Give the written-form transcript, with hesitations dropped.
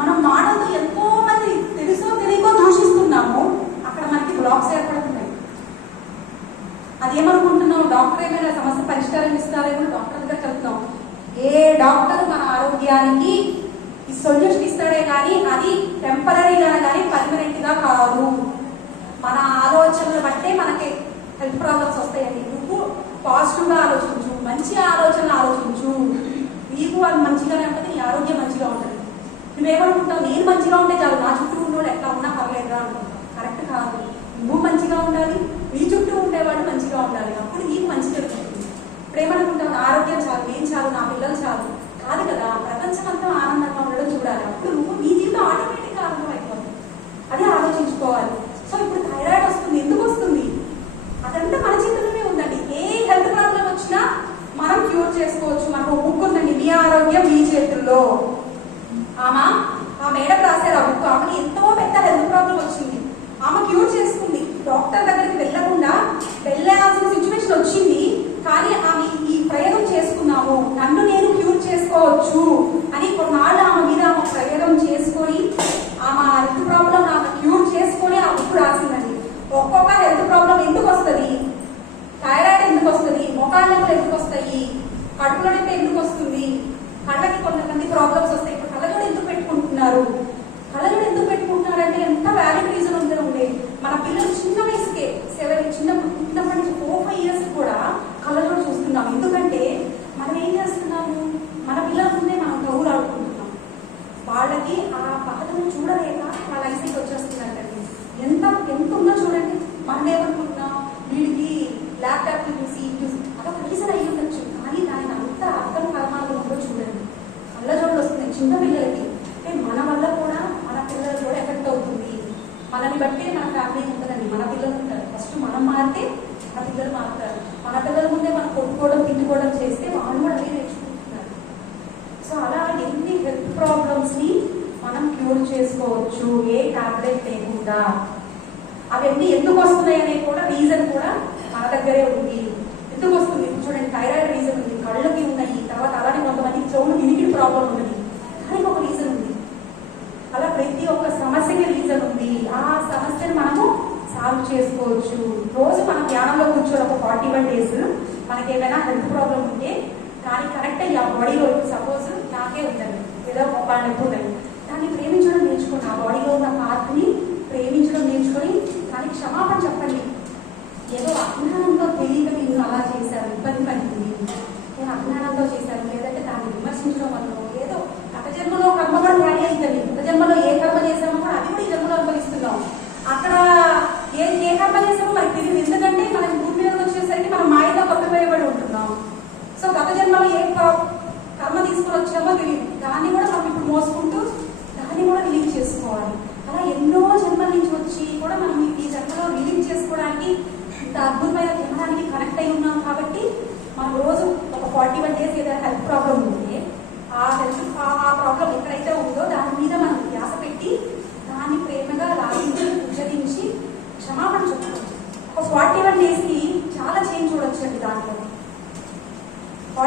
మనం మాటలతో ఎంతో మంది తెలుసో తెలియకో దూషిస్తున్నాము, అక్కడ మనకి బ్లాక్స్ ఏర్పడుతున్నాయి. అదేమనుకుంటున్నాం, డాక్టర్ ఏమైనా సమస్య పరిష్కారం ఇస్తారేమో డాక్టర్ దగ్గర చెప్తున్నాం. ఏ డాక్టర్ మన ఆరోగ్యానికి ఈ సొల్యూషన్ ఇస్తాడే కానీ అది టెంపరీగా కానీ పర్మనెంట్ గా కాదు. మన ఆలోచనలు బట్టే మనకి హెల్త్ ప్రాబ్లమ్స్ వస్తాయండి. నువ్వు పాజిటివ్ గా ఆలోచించు, మంచి ఆలోచనలు ఆలోచించు, నీకు అది మంచిగానే ఉంటుంది, నీ ఆరోగ్యం మంచిగా ఉంటుంది. నువ్వేమనుకుంటావు, నేను మంచిగా ఉంటే చాలు, నా చుట్టూ ఉన్నోడు ఎట్లా ఉన్నా పర్లేదురా అనుకుంటావు. కరెక్ట్ కాదు. నువ్వు మంచిగా ఉండాలి, నీ చుట్టూ ఉండేవాడు మంచిగా ఉండాలి, అప్పుడు నీకు మంచి జరుగుతుంది. ఇప్పుడు ఏమనుకుంటావు, నా ఆరోగ్యం చాలు, నేను చాలు, నా పిల్లలు చాలు. కాదు కదా, ప్రపంచం అంతా ఆనందంగా ఉండడం చూడాలి. అప్పుడు నువ్వు నీ జీవితం ఆటోమేటిక్గా ఆనందం అయిపోతుంది. అదే ఆలోచించుకోవాలి. సో ఇప్పుడు థైరాయిడ్ వస్తుంది, ఎందుకు వస్తుంది? అదంతా మన చేతుల్లోనే ఉందండి. ఏ హెల్త్ ప్రాబ్లం వచ్చినా మనం క్యూర్ చేసుకోవచ్చు. మనకు బుక్ ఉందండి, మీ ఆరోగ్యం మీ చేతుల్లో. ఆ మేడం రాశారు ఆ బుక్. ఆమెకి ఎంతో పెద్ద హెల్త్ ప్రాబ్లం వచ్చింది, ఆమె క్యూర్ చేసుకుంది. డాక్టర్ దగ్గరికి వెళ్ళకుండా వెళ్ళాల్సిన సిచ్యువేషన్ వచ్చింది, కానీ ఆమె ఈ ప్రయోగం చేసుకున్నాము, నన్ను నేను క్యూర్ చేసుకోవచ్చు అని కొన్నాళ్ళు ఆమె మీద ఆమె ప్రయోగం చేసుకొని ఆమె హెల్త్ ప్రాబ్లం ఆమె క్యూర్ చేసుకొని ఆ బుక్ రాసిందండి. ఒక్కొక్క హెల్త్ ప్రాబ్లం ఎందుకు వస్తుంది, థైరాయిడ్ ఎందుకు వస్తుంది, మోకాళ్ళ నొప్పులు ఎందుకు వస్తాయి, కడుపులో నొప్పి ఎందుకు వస్తుంది, కళ్ళకి కొంతమంది ప్రాబ్లమ్స్ వస్తాయి. ఇప్పుడు కళ్ళజోడు ఎందుకు పెట్టుకుంటున్నారు, కళ్ళజోడు ఎందుకు పెట్టుకుంటున్నారంటే ఎంత వ్యాలిడ్ రీజన్ ఉండే. మన పిల్లలు చిన్న వయసుకే చిన్నప్పటి నుంచి 4-5 years కూడా కళ్ళజోడు చూస్తున్నాం. ఎందుకంటే మనం ఏం చేస్తున్నాము, మన పిల్లల ముందే మనం గౌరు ఆడుకుంటున్నాం. వాళ్ళకి ఆ బాధను చూడలేక వాళ్ళ ఐసైట్ వచ్చేస్తుందంటండి. ఎంత ఉందో చూడండి. మనం ఏమనుకుంటున్నాం, వీడికి ల్యాప్టాప్ చూసి అదొక రీజన్ అయ్యి ఉండొచ్చు, కానీ దానికి అంత అర్థం కర్మాలు ఉందో చూడండి. కళ్ళజోడులు వస్తున్నాయి చిన్న పిల్లలకి. మన వల్ల కూడా మన పిల్లలు కూడా ఎఫెక్ట్ అవుతుంది. మనని బట్టి మన ఫ్యామిలీ ఉంటుందండి. మన పిల్లలు ఉంటారు, ఫస్ట్ మనం మారితే మన పిల్లలు మారుతారు. మన పిల్లల ముందే మనం కొట్టుకోవడం తిట్టుకోవడం చేస్తే వాళ్ళు కూడా అదే నేర్చుకుంటున్నారు. సో అలా ఎన్ని హెల్త్ ప్రాబ్లమ్స్ ని మనం క్యూర్ చేసుకోవచ్చు ఏ టాబ్లెట్ లేకుండా. అవన్నీ ఎందుకు వస్తున్నాయి అనే కూడా రీజన్ కూడా మన దగ్గరే ఉంది. ఎందుకు వస్తుంది చూడండి, థైరాయిడ్ రీజన్ ఉంది, కళ్ళకి ఉన్నాయి, తర్వాత అలానే కొంతమంది చెవులు వినికిడి ప్రాబ్లం ఉన్నది, దానికి ఒక రీజన్ ఉంది. అలా ప్రతి ఒక్క సమస్యకి రీజన్ ఉంది. ఆ సమస్యను మనము సాల్వ్ చేసుకోవచ్చు. రోజు మనం ధ్యానంలో కూర్చోడం ఒక 41 days. మనకి ఏమైనా హెల్త్ ప్రాబ్లం ఉంటే దానికి కరెక్ట్ అయ్యి ఆ బాడీలో, సపోజ్ నాకే ఉందండి ఏదో ఒక నొప్పి ఉందండి, దాన్ని ప్రేమించడం నేర్చుకోండి. ఆ బాడీలో ఉన్న పార్ట్ని ప్రేమించడం నేర్చుకొని దానికి క్షమాపణ చెప్పండి. ఏదో అజ్ఞానంతో తెలియక నేను అలా చేశాను, ఇబ్బంది పడింది, నేను అజ్ఞానంతో చేశాను, లేదంటే దాన్ని విమర్శించడం వల్ల ఏదో గత జన్మలో కర్మ కూడా న్యాయ అవుతుంది. గత జన్మలో ఏ కర్మ చేసామో కూడా అది కూడా ఈ జన్మలో అనుభవిస్తున్నాం. అక్కడ ఏ కర్మ చేసామో మనకి తెలియదు, ఎందుకంటే మనం భూమి మీద వచ్చేసరికి మనం మాయతో కప్పిపోయబడి ఉంటున్నాం. సో గత జన్మలో ఏ కర్మ తీసుకొని వచ్చామో తెలియదు, దాన్ని కూడా మనం ఇప్పుడు మోసుకుంటూ దాన్ని కూడా రిలీజ్ చేసుకోవాలి. అలా ఎన్నో జన్మల నుంచి వచ్చి కూడా మనం ఈ జన్మలో రిలీజ్ చేసుకోవడానికి ఇంత అద్భుతమైన ధ్యానానికి కనెక్ట్ అయి ఉన్నాం. కాబట్టి మనం రోజు ఒక 41 days ఏదైనా హెల్త్ ప్రాబ్లం